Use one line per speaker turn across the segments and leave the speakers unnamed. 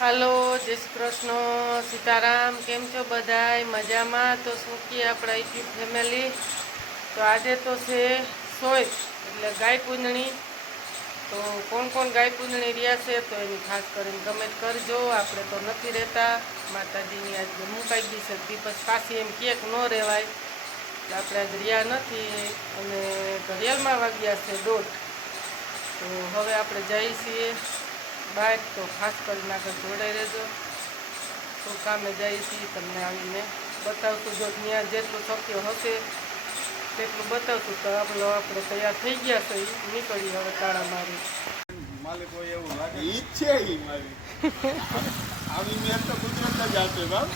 હાલો, જય કૃષ્ણ, સીતારામ, કેમ છો બધાય? મજામાં? તો શું કહીએ આપણા યુટ્યુબ ફેમિલી? તો આજે તો છે સોય, એટલે ગાય પૂંજણી. તો કોણ કોણ ગાય પૂંજણી રહ્યા છે તો એની ખાસ કરીને કમેન્ટ કરજો. આપણે તો નથી રહેતા. માતાજીની આજ મુકાઈ ગઈ છે. દીપસ પાછી એમ કેક ન રહેવાય. એટલે આપણે આજ રહ્યા નથી અને ઘડિયાળમાં વાગ્યા છે દોઢ. તો હવે આપણે જઈએ છીએ. બહાર તો ખાસ કરીને આગળ જોડાઈ રહેજો. તો કામે જઈએ છીએ તમને આવીને બતાવશું જો ત્યાં જેટલું શક્ય હશે તેટલું બતાવશું. તો આપણે આપણે તૈયાર થઈ ગયા છે. નીકળી હવે તાળા મારી.
માલિકો એવું લાગે ઈચ્છે મારી. આવી મેં તો ગુજરાત જ આપે બાપ.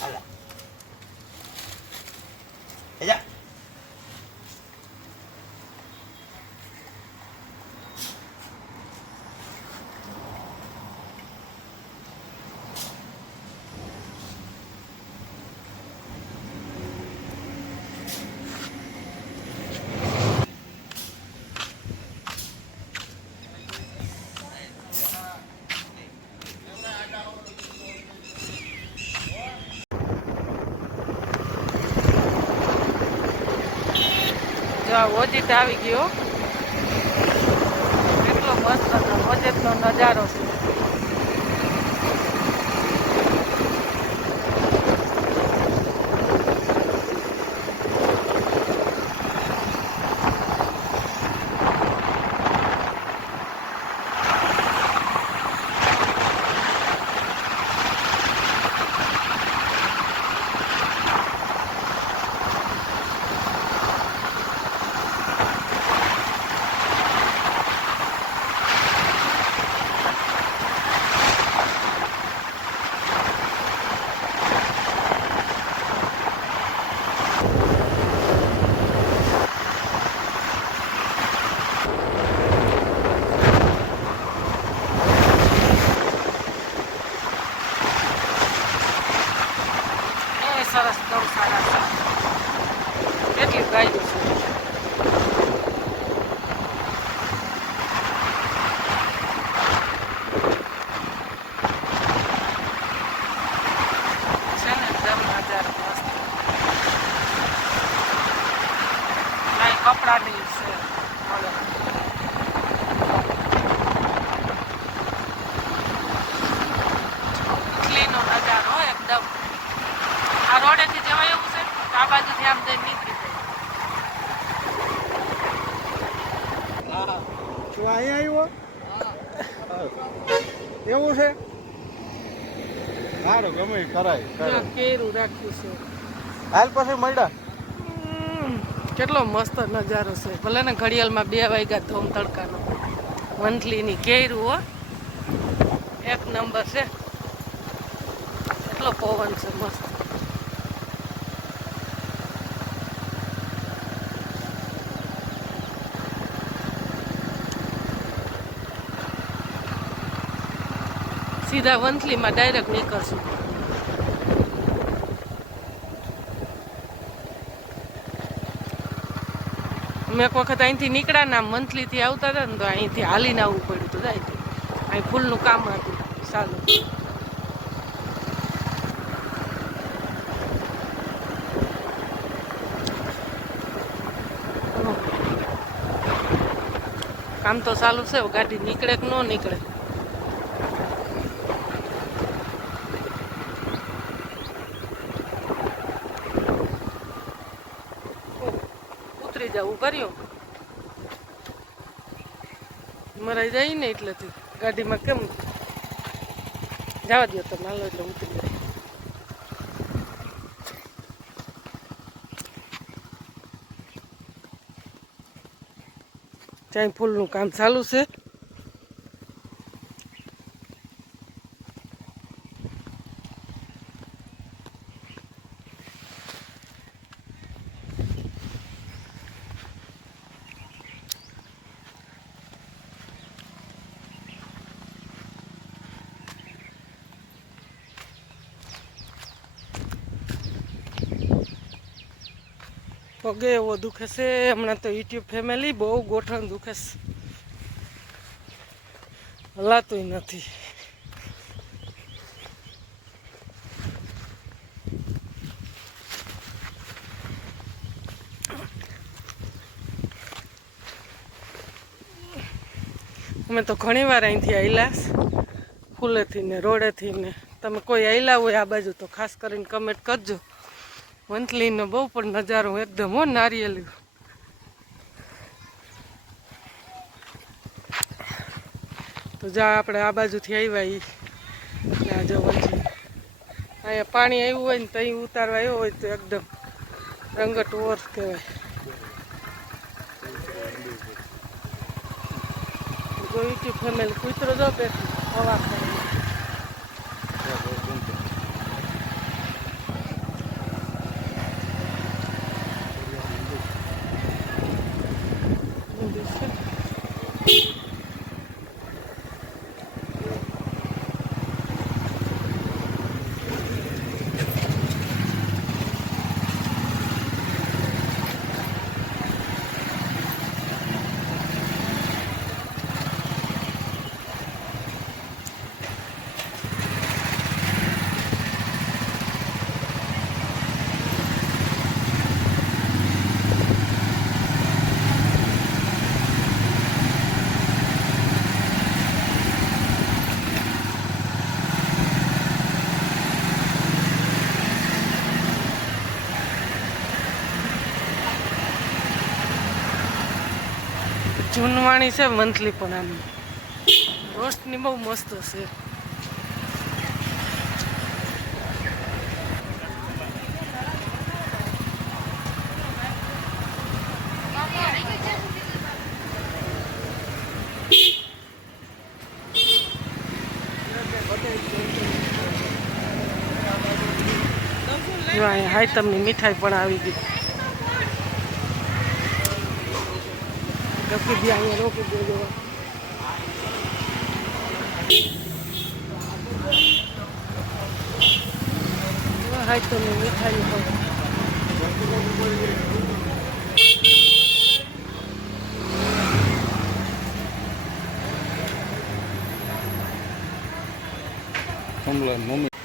好
了。આ ઓજીત આવી ગયો. કેટલો મસ્ત ઓજેતનો નજારો છે એ સરસ ગૌશાળા છે કેટલી ગાયો છે છે ને એકદમ નજારો મસ્ત અહીં કપડાની છે મળે ઇટલીનો નજારો હો એકદમ આ રોડેથી જવાય એવું છે તો આ બાજુથી આમ જઈને નીકળી જાય
તું અહીંયા આવ્યો એવું છે? સારું ગમે કરાય
કેરું રાખ્યું છે.
હાલ પછી મળ્યા?
કેટલો મસ્ત નજારો છે. ભલે ને ઘડિયાળમાં બે વાગ્યા ધોમ તડકાનો મંથલીની કેરું હો. એક નંબર છે. એટલો પવન છે મસ્ત. સીધા વંથલીમાં ડાયરેક્ટ નીકળશું. અમે એક વખત અહીંથી નીકળ્યા ને મંથલીથી આવતા હતા ને તો અહીંથી હાલીને આવવું પડ્યું હતું અહીંથી અહીં ફૂલનું કામ હતું. સારું કામ તો ચાલુ છે ગાડી નીકળે કે ન નીકળે ઉતરી જવું કર્યું. મરાઈ જાય ને એટલેથી. ગાડીમાં કેમ? જવા દો તો, માલો એટલે ઉતરી જાય. ત્યાં ફૂલનું કામ ચાલુ છે પગે એવો દુખે છે. હમણાં તો યુટ્યુબ ફેમિલી બહુ ગોઠણ દુખે છે. હલાતું નથી. અમે તો ઘણી વાર અહીંથી આવેલા ફૂલેથી ને રોડેથી ને. તમે કોઈ આવેલા હોય આ બાજુ તો ખાસ કરીને કમેન્ટ કરજો. મંથલીનો બહુ પણ નજારો એકદમ હો નારિયેલી તો જા આપણે આ બાજુથી આવ્યા એ આ જો વચ્ચે. અહીંયા પાણી આવ્યું હોય ને ત્યાં ઉતારવા આવ્યો હોય તો એકદમ રંગટ ઓર કહેવાય. યુટ્યુબ ફેમિલી કૂતરો જો બે હવા ખાય. Beep. જૂનવાણી છે મંથલી પણ આમ. રોશની બહુ મસ્ત છે. હાઈ તમને મીઠાઈ પણ આવી ગઈ. રોકી દે અહીંયા રોકી દે જોવા હાય તો મેં મીઠાઈ પણ
કમલા મમ્મી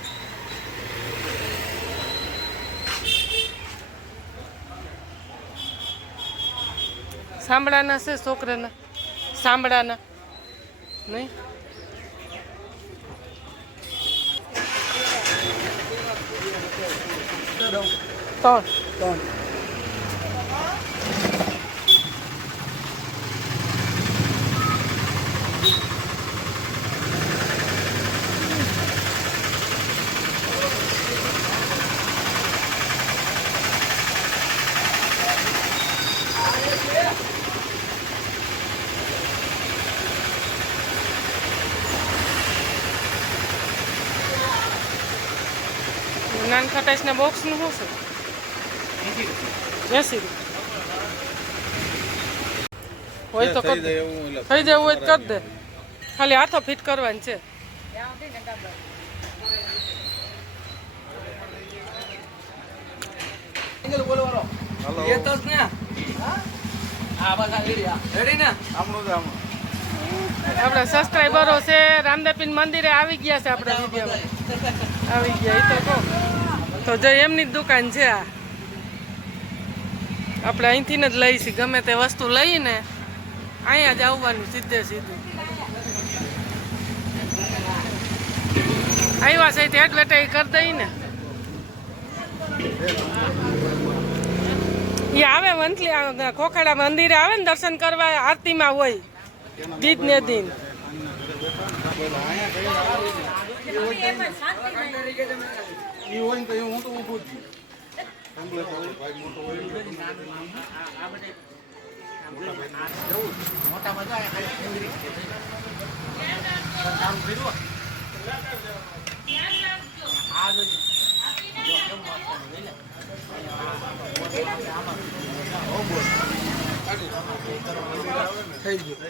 સાંભળાના છે છોકરાના? સાંભળાના. નહીં? ત્રણ. નાન ખટાશના બોક્સનું શું છે? એસી હોય તો કર દે. થઈ જવું હોય તો કરી દે. ખાલી હાથો ફિટ કરવાની છે. આપણા સબસ્ક્રાઈબરો છે રામદેપીન મંદિરે આવી ગયા છે આપણે આવી ગયા એ તો કહો. તો જો એમની જ દુકાન છે આ. આપણે અહીંથી જ લઈશું ગમે તે વસ્તુ લઈને અહીંયા જ આવવાનું સીધે સીધું. આવ્યા છે તે એડવર્ટાઈઝ કરી દઈ ને એ આવે મંથલી ખોખાડા મંદિરે આવે ને દર્શન કરવા, આરતીમાં હોય. દીદ ને દિન.
ઈ હોય ને તો હું તો ઊભો જ મોટો હોય.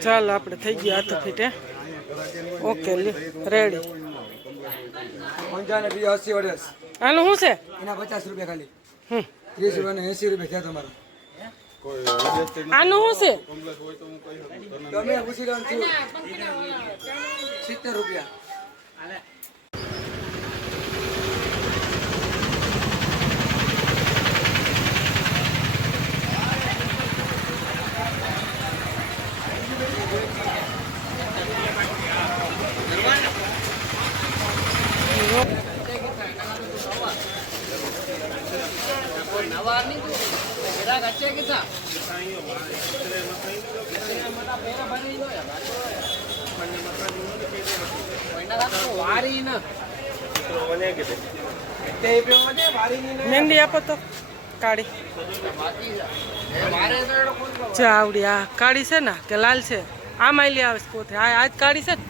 ચાલ આપણે થઈ ગયા હાથ ફીટે. ઓકે રેડી
પંચાવન બીજા અસી વર્ષ
આનું શું છે?
એના પચાસ રૂપિયા ખાલી.
હમ.
ત્રીસ રૂપિયા એસી રૂપિયા થયા તમારા.
આનું શું છે?
તમે પૂછી લો સિત્તેર રૂપિયા.
મહેંદી આપો તો કાળી ચાવડી આ કાળી છે ને કે લાલ છે? આ માયલી આવે છે પોતે. આ આજ કાળી છે ને?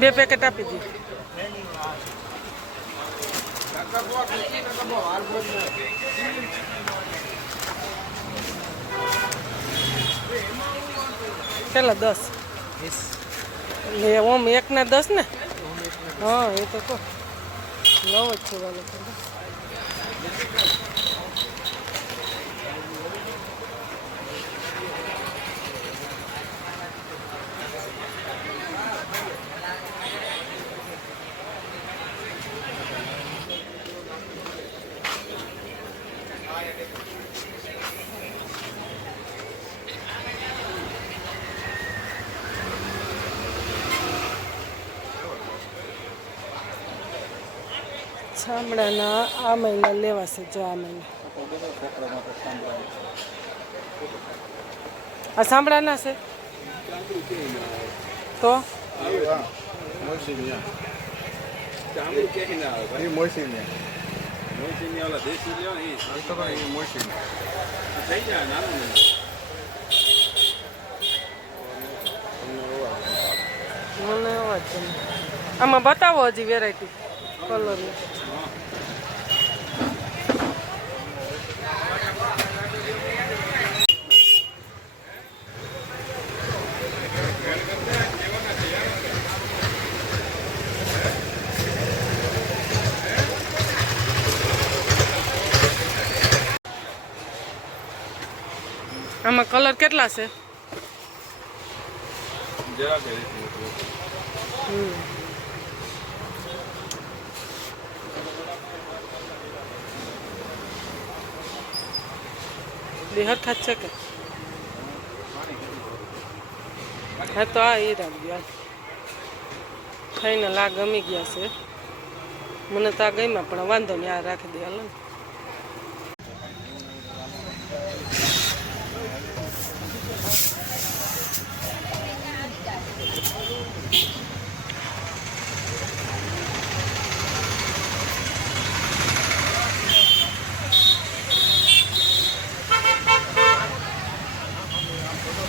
બે પેકેટ આપી દી કેટલા દસ? એટલે ઓમ એકના દસ ને? હા એ તો કહો. નવ જ છે વાલો ચામડાના આ મહિના લેવાશે જો આ મહિના. આ સાંભળાના છે? તો. મને આમાં બતાવો હજી વેરાયટી કલરની આમાં કલર કેટલા છે?
જરાક એ રીતનું હતું.
હમ. બે હરખા છે કે? હા તો આ એ રાખજો, આ. થઈને લા ગમી ગયા છે. મને તો આ ગમ્યા, પણ વાંધો નહીં, આ રાખી દે, હાલો ને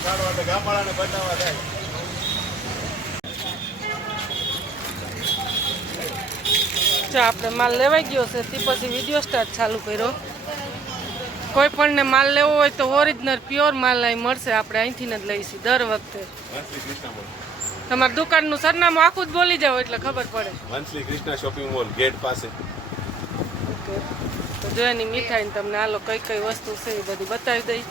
કાઢવા તો ગામવાળાને બતાવવા થાય.
જો આપણે માલ લેવાઈ ગયો છે તે પછી વીડિયો સ્ટાર્ટ ચાલુ કર્યો. કોઈ પણને માલ લેવો હોય તો ઓરિજિનલ પ્યોર માલ અહીં મળશે આપણે અહીંથી જ લઈશું દર વખતે. તમારા દુકાનનું સરનામું આખું જ બોલી જાવ એટલે ખબર પડે.
Vanshali Krishna shopping mall gate પાસે.
ઓકે. તો જો એની મીઠાઈ તમને આલો કઈ કઈ વસ્તુ છે એ બધી બતાવી દઈ.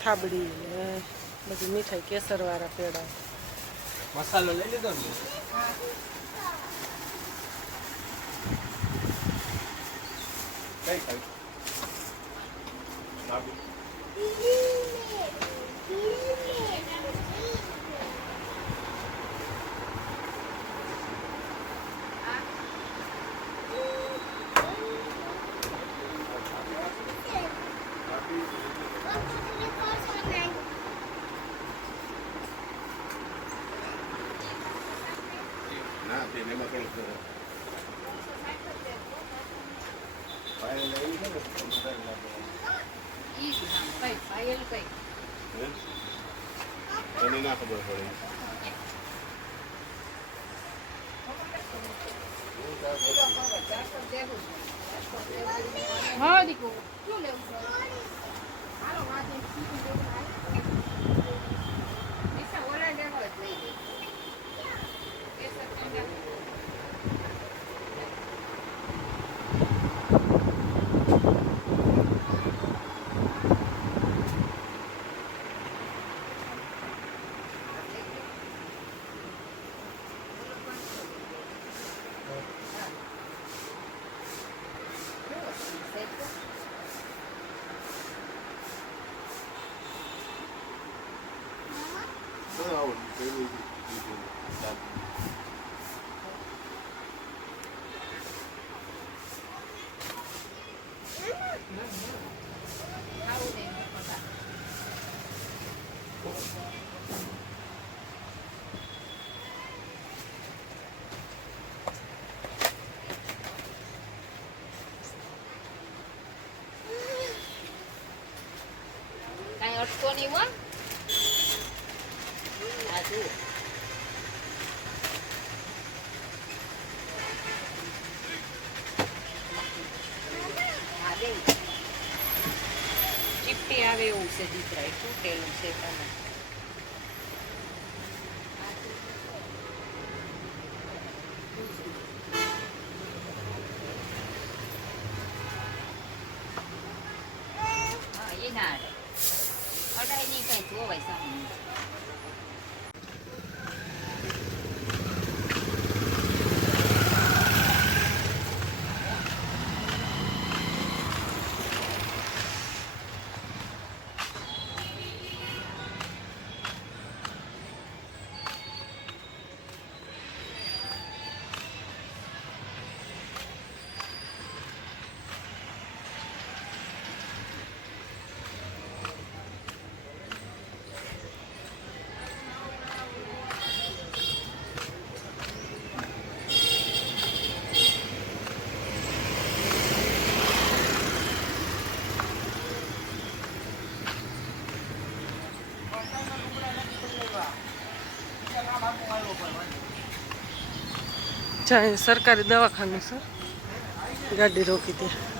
થાબડી ને બધી મીઠાઈ કેસર વાળા પેડા.
મસાલો લઈ લીધો ને?
કઈ ખાવી? એમાં થોડુંક પાયલ એવી છે વધારે લાગે. તને ના ખબર પડે.
21. I
do. આવે
એવું છે દીકરા એ તૂટેલું છે તમે
સરકારી દવાખાનું છે ગાડી રોકી ત્યાં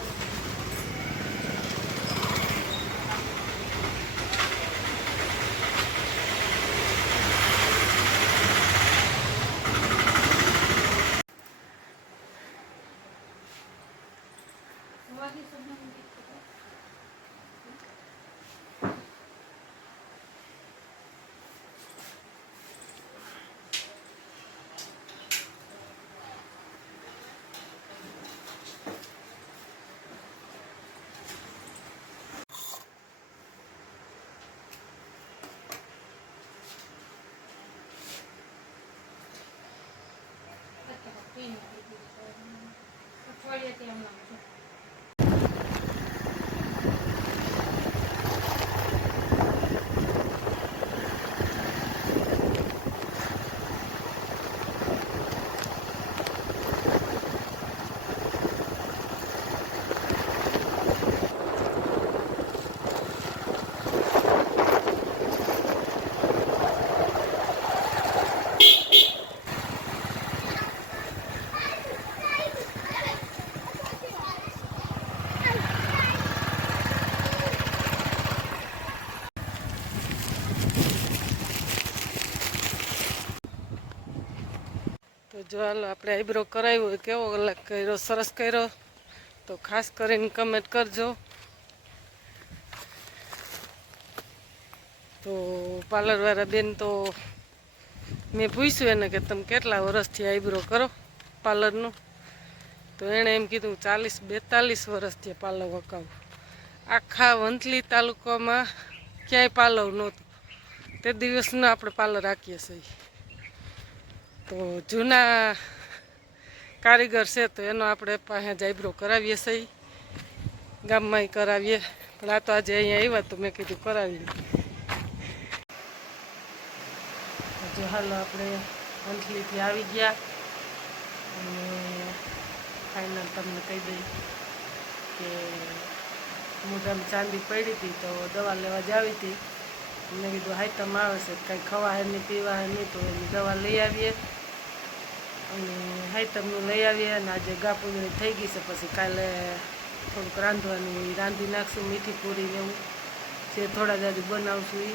何? જો હાલો, આપણે આઈબ્રો કરાવ્યો કેવો કર્યો, સરસ કર્યો, તો ખાસ કરીને કમેન્ટ કરજો. તો પાર્લરવાળા બેન તો મેં પૂછ્યું એને કે તમે કેટલા વર્ષથી આઈબ્રો કરો પાર્લરનું? તો એણે એમ કીધું, ચાલીસ, બેતાલીસ વર્ષથી પાર્લર વકાવું આખા વંથલી તાલુકામાં ક્યાંય પાર્લર નહોતું. તે દિવસનું આપણે પાર્લર રાખીએ છીએ. તો જૂના કારીગર છે તો એનો આપણે પાસે જ આઈબ્રો કરાવીએ છીએ ગામમાંય કરાવીએ. પણ આ તો આજે અહીંયા આવ્યા તો મેં કીધું કરાવી જો હાલો આપણે મંથલીથી આવી ગયા. અને ફાઇનલ તમને કહી દઈ કે મોઢામાં ચાંદી પડી હતી તો દવા લેવા જાવી હતી. મેં કીધું હાઈતમ આવે છે, કંઈ ખવા હે નહીં પીવા હે નહીં, તો એની દવા લઈ આવીએ. અને હાઈતમનું લઈ આવીએ અને આજે ગાપુંજળી થઈ ગઈ છે. પછી કાલે થોડુંક રાંધવાનું રાંધી નાખશું મીઠી પૂરી ને એવું. જે થોડા દાદી બનાવશું એ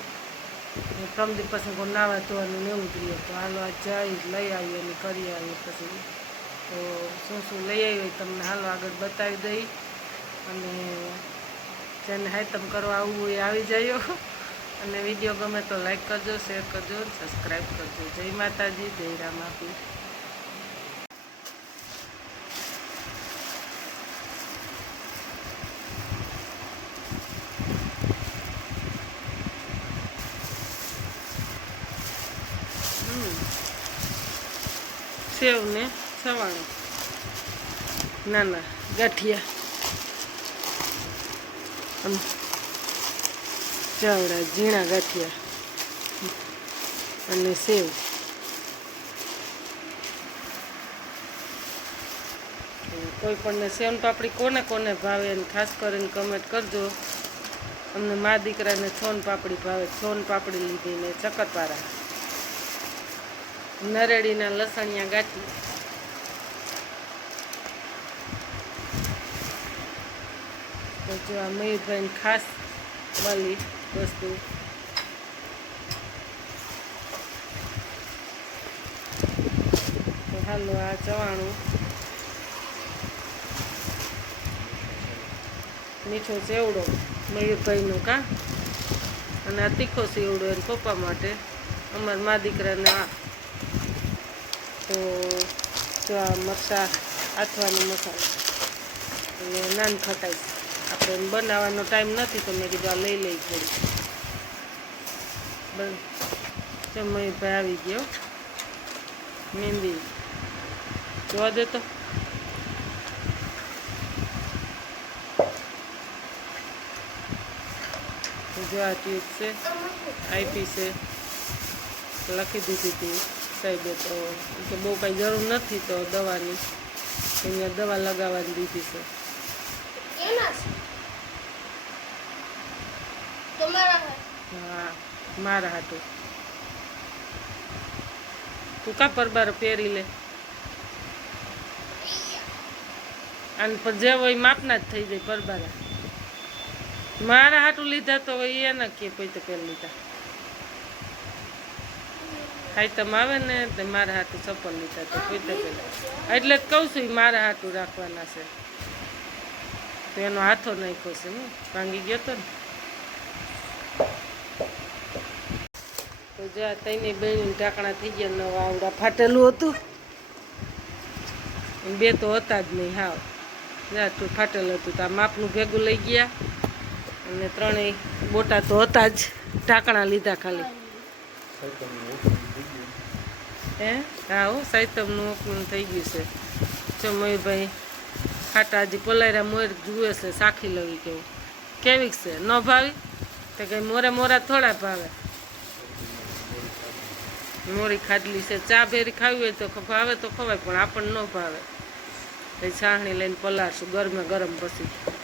દિવસ પછી કોઈ નાવા ધોવાનું ને એવું જ રહીએ તો હાલો આ જઈ લઈ આવીએ અને કરી આવીએ પછી. તો શું શું લઈ આવી તમને હાલો આગળ બતાવી દઈ. અને જેને હાઈતમ કરવા આવવું હોય આવી જાય અને વીડિયો ગમે તો લાઈક કરજો, શેર કરજો, સબસ્ક્રાઈબ કરજો. જય માતાજી, જય રામ આપી. સેવ ને સવાણું. ના ના, ગાંઠિયા. ચાવડા, ઝીણા ગાંઠિયા. અને સેવ. કોઈ પણને સેવન પાપડી કોને કોને ભાવે અને ખાસ કરીને કમેન્ટ કરજો. અમને મા દીકરાને છોન પાપડી ભાવે છોન પાપડી લીધી ને ચકરપારા નરેડીના લસણિયા ગાંઠી. તો જો આ મયુરભાઈને ખાસ વાલી વસ્તુ. હાલો આ ચવાણું. મીઠો સેવડો મયુરભાઈનો કા? અને આ તીખો સેવડો એને પપ્પા માટે અમારા મા દીકરાને આ તો જો આ મરચાં આથવાનો મસાલો. અને નાન ખટાઈ આપણે બનાવવાનો ટાઈમ નથી તો મેં કીધું આ લઈ લઈ થોડી બસ. જો મયુરભાઈ આવી ગયો. મહેંદી જોવા દે તો. જો આ ટ્યુબ છે આઈપી છે, લખી દીધી હતી. સાહેબે તો કે બહુ કાંઈ જરૂર નથી તો દવાની. અહીંયા દવા લગાવવાની દીધી છે. હા મારા હાટું તું કા પરબાર પહેરી લે? અને પણ જે હોય માપના જ થઈ જાય પરબારા મારા હાટું લીધા તો હોય એના કે કોઈ તો પહેરી લીધા. ખાઈ તમ આવે ને, તે મારા હાથું ચપ્પલ લીધા તો કોઈ તો એટલે જ કહું છું મારા હાથું રાખવાના છે. તો એનો હાથો નાખ્યો છે, હું. ભાંગી ગયો તો ને. તો જો તઈને બેન ઢાંકણા થઈ ગયા નવા આવડા ફાટેલું હતું. બે તો હતા જ નહીં, હાવ. જા, તું ફાટેલું હતું, તો આ માપનું ભેગું લઈ ગયા. અને ત્રણેય બોટા તો હતા જ, ઢાંકણા લીધા ખાલી. હે? હા હો સાહિત્યમનું થઈ ગયું છે. જો મયુરભાઈ ખાટા હજી પલાયરા મોર જુએ છે, સાખી લવી કેવું કેવીક છે? ન ભાવી? તો કઈ મોરે મોરા થોડા ભાવે. મોરી ખાટલી છે, ચા ભેરી ખાવી હોય તો ભાવે તો ખવાય, પણ આપણને ન ભાવે. એ છાણી લઈને પલાળશું, ગરમે ગરમ પછી.